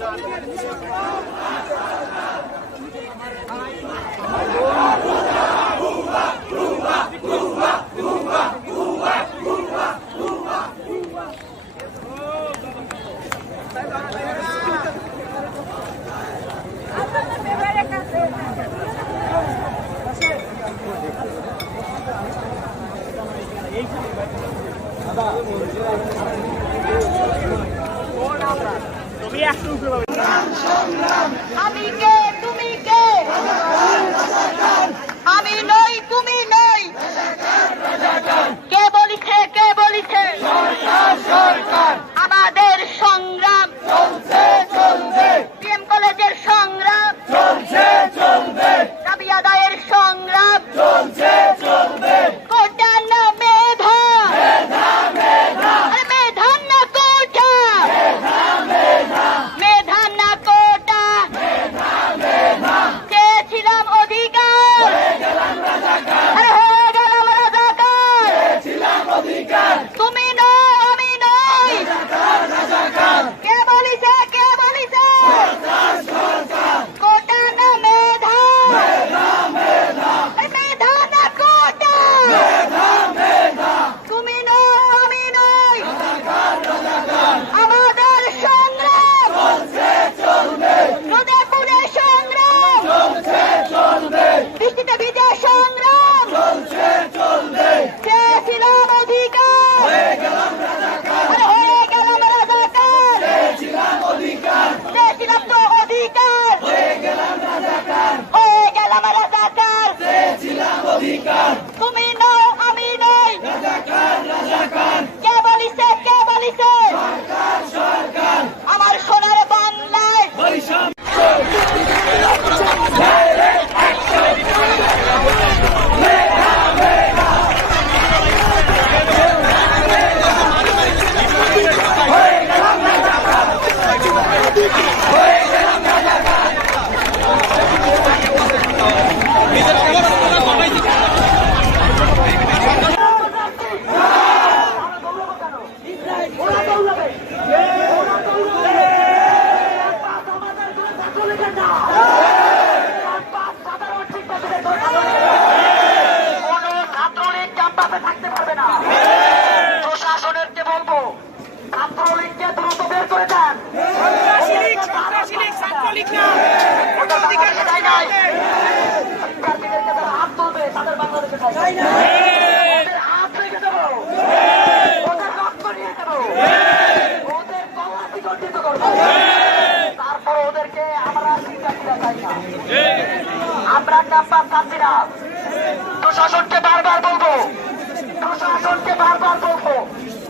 Thank you. আমি কে? তুমি কে? আমি নই তুমি নই। কে বলিছে কে বলিছে? আমাদের সংগ্রাম। কোনো ছাত্রলীগ ক্যাম্পাসে থাকতে পারবে না প্রশাসনেরকে বলব ছাত্রলীগকে দ্রুত করে দেন শিক্ষার্থীদেরকে যারা হাত ওদের রক্ত নিয়ে তারপর ওদেরকে আমরা কাপা না প্রশাসনকে বারবার বলব। প্রশাসনকে বারবার বলব।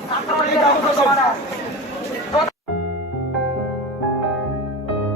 ছাত্রলীগের অংশ